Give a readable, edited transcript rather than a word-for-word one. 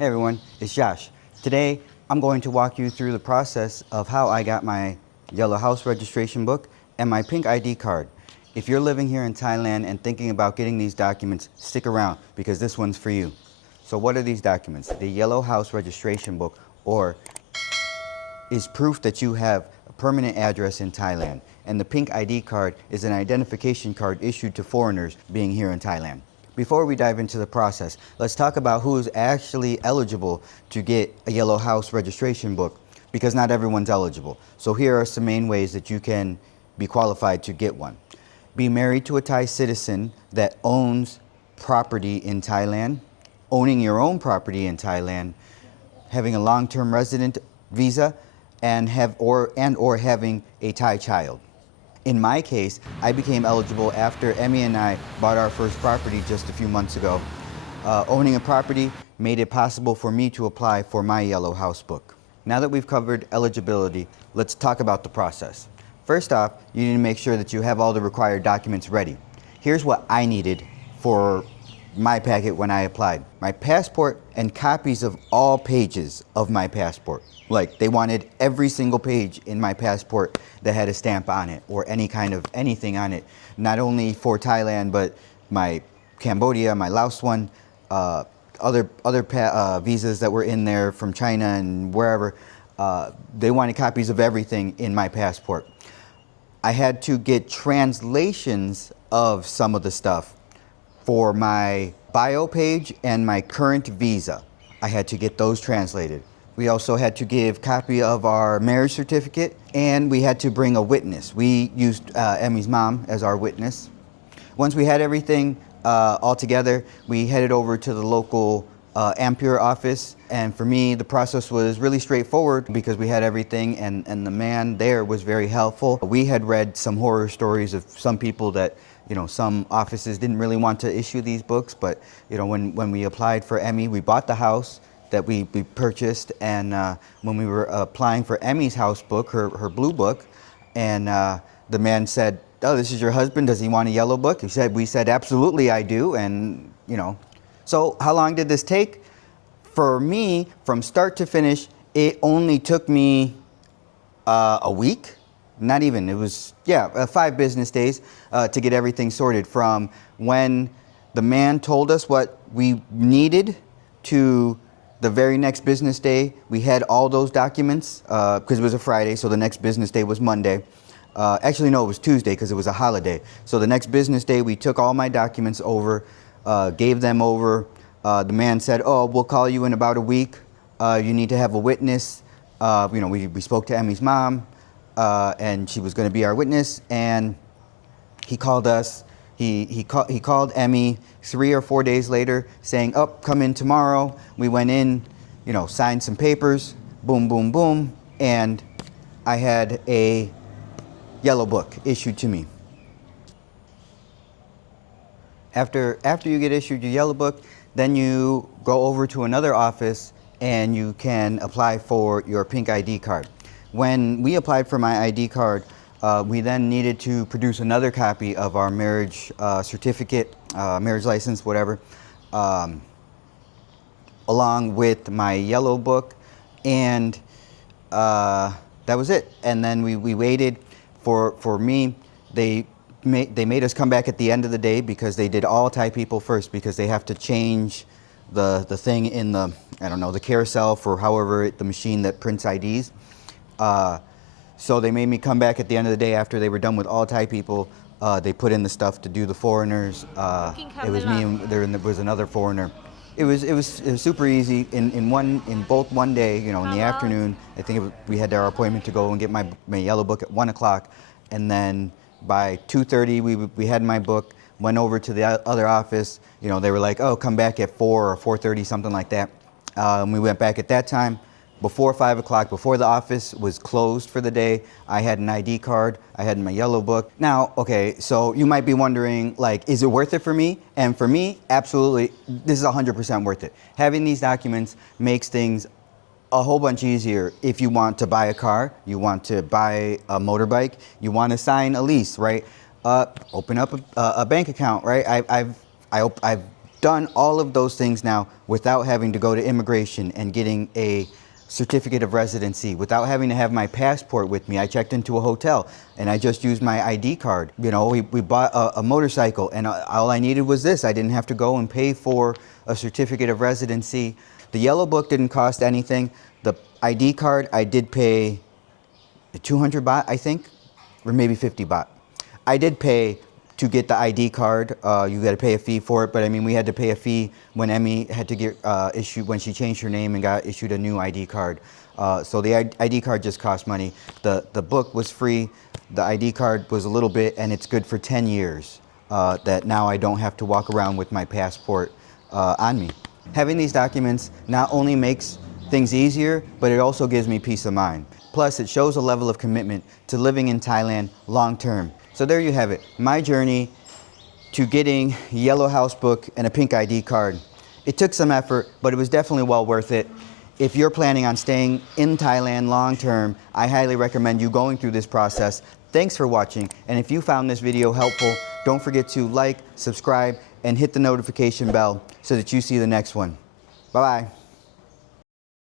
Hey everyone, it's Josh. Today, I'm going to walk you through the process of how I got my yellow house registration book and my pink ID card. If you're living here in Thailand and thinking about getting these documents, stick around because this one's for you. So what are these documents? The yellow house registration book, or is proof that you have a permanent address in Thailand. And the pink ID card is an identification card issued to foreigners being here in Thailand. Before we dive into the process, let's talk about who is actually eligible to get a yellow house registration book, because not everyone's eligible. So here are some main ways that you can be qualified to get one. Be married to a Thai citizen that owns property in Thailand, owning your own property in Thailand, having a long-term resident visa, and or having a Thai child. In my case, I became eligible after Amii and I bought our first property just a few months ago. Owning a property made it possible for me to apply for my yellow house book. Now that we've covered eligibility, let's talk about the process. First off, you need to make sure that you have all the required documents ready. Here's what I needed for my packet when I applied. My passport and copies of all pages of my passport. Like, they wanted every single page in my passport that had a stamp on it or any kind of anything on it. Not only for Thailand, but my Cambodia, my Laos one, other visas that were in there from China and wherever. They wanted copies of everything in my passport. I had to get translations of some of the stuff for my bio page and my current visa. I had to get those translated. We also had to give copy of our marriage certificate, and we had to bring a witness. We used Emi's mom as our witness. Once we had everything all together, we headed over to the local Ampere office. And for me, the process was really straightforward because we had everything, and the man there was very helpful. We had read some horror stories of some people that, you know, some offices didn't really want to issue these books, but, you know, when we applied for Amii, we bought the house that we purchased, and when we were applying for Emi's house book, her blue book, and the man said, "Oh, this is your husband, does he want a yellow book?" We said, "Absolutely, I do," and, you know. So how long did this take? For me, from start to finish, it only took me a week. Not even, it was, 5 business days to get everything sorted, from when the man told us what we needed to the very next business day. We had all those documents because it was a Friday, so the next business day was Monday. Actually, no, it was Tuesday because it was a holiday. So the next business day, we took all my documents over, gave them over. The man said, "Oh, we'll call you in about a week. You need to have a witness." You know, we spoke to Emi's mom, and she was going to be our witness. And he called us. He called Amii 3 or 4 days later, saying, "Oh, come in tomorrow." We went in, you know, signed some papers. Boom, boom, boom, and I had a yellow book issued to me. After you get issued your yellow book, then you go over to another office and you can apply for your pink ID card. When we applied for my ID card, we then needed to produce another copy of our marriage certificate, marriage license, whatever, along with my yellow book, and that was it. And then we waited. For me, they made us come back at the end of the day because they did all Thai people first, because they have to change the thing in the, I don't know, the carousel for however the machine that prints IDs. So they made me come back at the end of the day after they were done with all Thai people. They put in the stuff to do the foreigners. It was me and there was another foreigner. It was super easy. In both one day, you know, in the afternoon, I think we had our appointment to go and get my yellow book at 1 o'clock, and then by 2:30 we had my book. Went over to the other office. You know, they were like, "Oh, come back at 4 or 4:30, something like that." And we went back at that time. Before 5 o'clock, before the office was closed for the day, I had an ID card, I had my yellow book. Now, okay, so you might be wondering, like, is it worth it for me? And for me, absolutely, this is 100% worth it. Having these documents makes things a whole bunch easier. If you want to buy a car, you want to buy a motorbike, you want to sign a lease, right? Open up a bank account, right? I've done all of those things now without having to go to immigration and getting a certificate of residency, without having to have my passport with me. I checked into a hotel and I just used my ID card. You know, we bought a motorcycle and all I needed was this. I didn't have to go and pay for a certificate of residency. The yellow book didn't cost anything. The ID card, I did pay 200 baht, I think, or maybe 50 baht. I did pay to get the ID card. You got to pay a fee for it, but I mean, we had to pay a fee when Amii had to get issued, when she changed her name and got issued a new ID card. So the ID card just cost money. The book was free. The ID card was a little bit, and it's good for 10 years. That now I don't have to walk around with my passport on me. Having these documents not only makes things easier, but it also gives me peace of mind. Plus, it shows a level of commitment to living in Thailand long term. So there you have it, my journey to getting a yellow house book and a pink ID card. It took some effort, but it was definitely well worth it. If you're planning on staying in Thailand long term, I highly recommend you going through this process. Thanks for watching, and if you found this video helpful, don't forget to like, subscribe, and hit the notification bell so that you see the next one. Bye-bye.